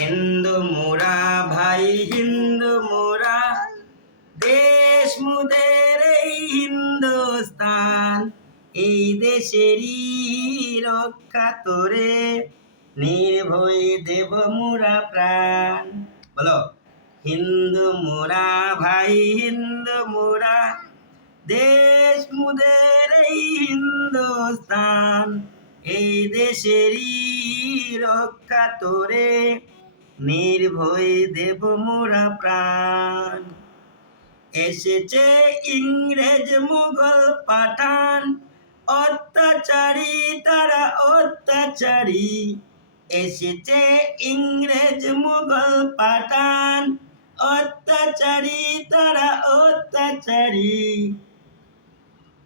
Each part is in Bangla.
হিন্দু মোরা, ভাই হিন্দু মোরা দেশ মুদের এই হিন্দুস্তান এই দেশেরই রক্ষা তোরে, নির্ভয় দেব মোরা প্রাণ। বলো, হিন্দু মোরা, ভাই হিন্দু মোরা দেশ মুদের এই হিন্দুস্তান এই দেশেরই রক্ষা তোরে নির্ভয় দেব মোরা প্রাণ। এসেছে ইংরেজ মুঘল পাঠান। অত্যাচারী তারা অত্যাচারী। এসেছে ইংরেজ মুঘল পাঠান। অত্যাচারী তারা অত্যাচারী।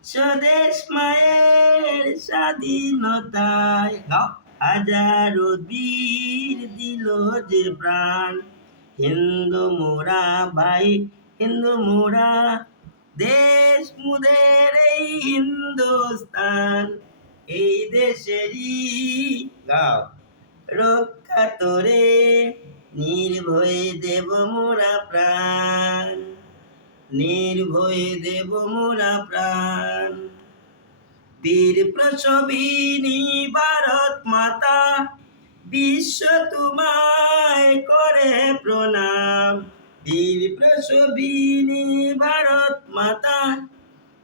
স্বদেশ মায়ের স্বাধীনতায়। হাজারো বীর দিল যে প্রাণ। হিন্দু মোরা ভাই, হিন্দু মোরা, দেশ মুদের এই হিন্দুস্তান। এই দেশেরই গাও। রক্ষা তোরে, নির্ভয়ে দেব মোরা প্রাণ। নির্ভয়ে দেব মোরা প্রাণ। বীর প্রসবিনী ভারত মাতা, বিশ্ব তোমায় করে প্রণাম। বীর প্রসবিনী ভারত মাতা,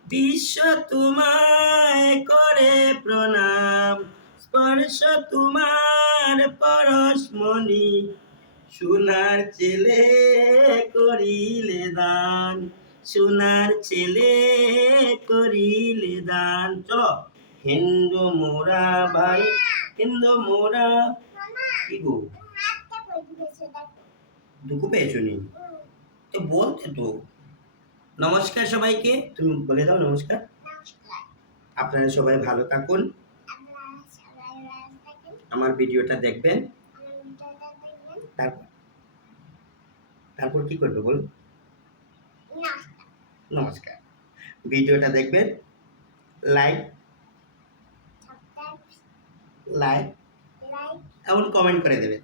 বিশ্ব তোমায় করে প্রণাম। স্পর্শ তোমার পরশমণি, সোনার ছেলে করিলে দান। সোনার ছেলে দান। চলো। হিন্দু মোরা ভাই হিন্দু মোরা। কি গো? দুঃখ পেয়েছ নি? তো বলতে তো। নমস্কার সবাইকে। তুমি বলে দাও নমস্কার। আপনারা সবাই ভালো থাকুন। আমার ভিডিওটা দেখবেন। তারপর তারপর কি করবে বল নমস্কার। ভিডিওটা দেখবেন। লাইক লাইক এমন কমেন্ট করে দেবেন